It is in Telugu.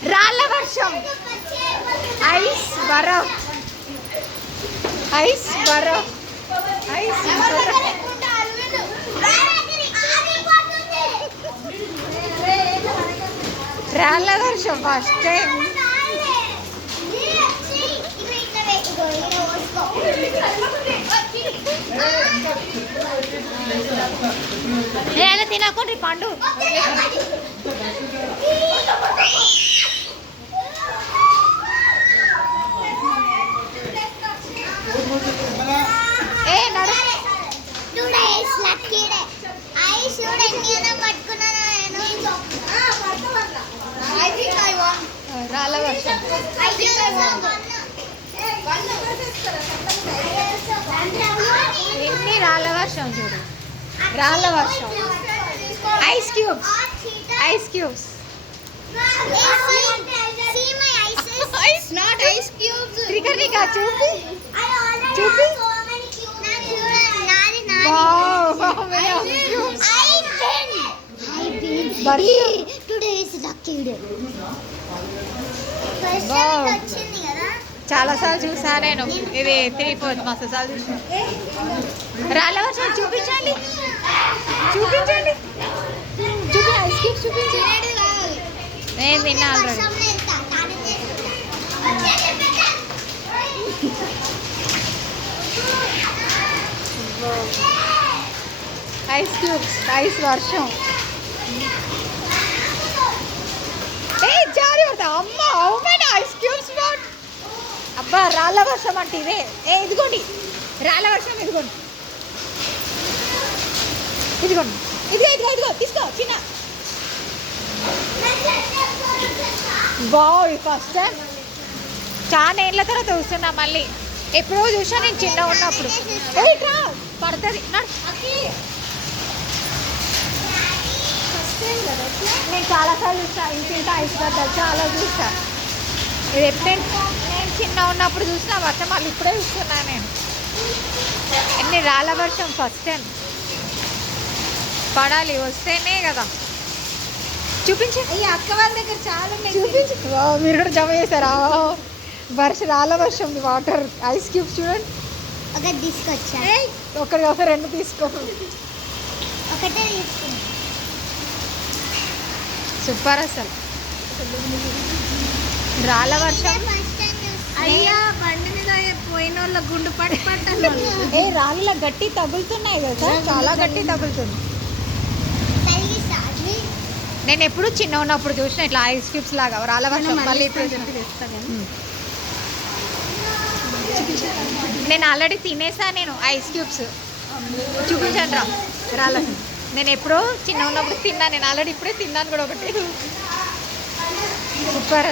రాళ్ళ వర్షం, ఐస్ బరఫ్, ఐస్ బరఫ్, ఐస్ రాళ్ళ వర్షం ఫస్ట్ టైం. నేను తినకుండ్రి పండు. రాళ్ళ వర్షం, ఎన్ని రాళ్ళ వర్షం చూడు, రాళ్ళ వర్షం. Ice cubes, ice cubes, not ice cubes. త్రికర్ణిక చూపి చూపి. చాలా సార్లు చూసా నేను, ఇది 3-4 మస్తు సార్లు చూసా. రాళ్ళ వర్షం చూపించండి, చూపించండి, చూపి ఐస్ క్యూబ్స్ చూపించండి. నేను తిన్నా ఆల్రెడీ. ఐస్ క్యూబ్స్, ఐస్ వర్షం. ఏ జారి పడతా అమ్మ, అవునా ఐస్ క్యూబ్స్ వాట్. అబ్బా రాళ్ళ వర్షం అంటే ఇదే. ఏ ఇదిగోండి రాళ్ళ వర్షం, ఇదిగోండి, ఇదిగోండి, ఇదిగో ఇదిగో ఇదిగో తీసుకో చిన్న. బాయ్ ఫస్ట్ టైం చాలా ఏళ్ళ తర్వాత చూస్తున్నా మళ్ళీ. ఎప్పుడో చూసా నేను చిన్న ఉన్నప్పుడు. ఏట్రా పడుతుంది. నేను చాలాసార్లు చూసా, ఇంటింటి ఐస్ గడ్డలు చాలా చూసా. ఇది ఎప్పుడైనా నేను చిన్న ఉన్నప్పుడు చూసిన వర్షం, మళ్ళీ ఇప్పుడే చూస్తున్నా నేను. ఎన్ని రాళ్ళ వర్షం ఫస్ట్ టైం. పడాలి, వస్తేనే కదా. చూపించి ఈ అక్క వాళ్ళ దగ్గర చాలా చూపించి. మీరు కూడా జమ చేశారా? రాళ్ళ వర్షం వాటర్, ఐస్ క్యూబ్స్ చూడండి. ఒకటి తీసుకొచ్చా, ఒకటి రెండు తీసుకో. ఒకటే తీసుకున్నా. సూపర్ అసలు రాళ్ళ వర్షం. అయ్యా బండి మీద పోయిన వాళ్ళ గుండు పట్టి పట్టాలి. ఏ రాళ్ళ గట్టి తగులుతున్నాయి కదా, చాలా గట్టి తగులుతుంది. నేను ఎప్పుడు చిన్న ఉన్నప్పుడు చూసిన ఇట్లా ఐస్ క్యూబ్స్ లాగా రాళ్ళ వర్షం. మళ్ళీ ఇప్పుడు నేను ఆల్రెడీ తినేసా నేను ఐస్ క్యూబ్స్. చూపించండి రా రాళ్ళ. నేను ఎప్పుడో చిన్న ఉన్నప్పుడు తిన్నా నేను ఆల్రెడీ, ఇప్పుడే తిన్నాను కూడా ఒకటి. సూపర్.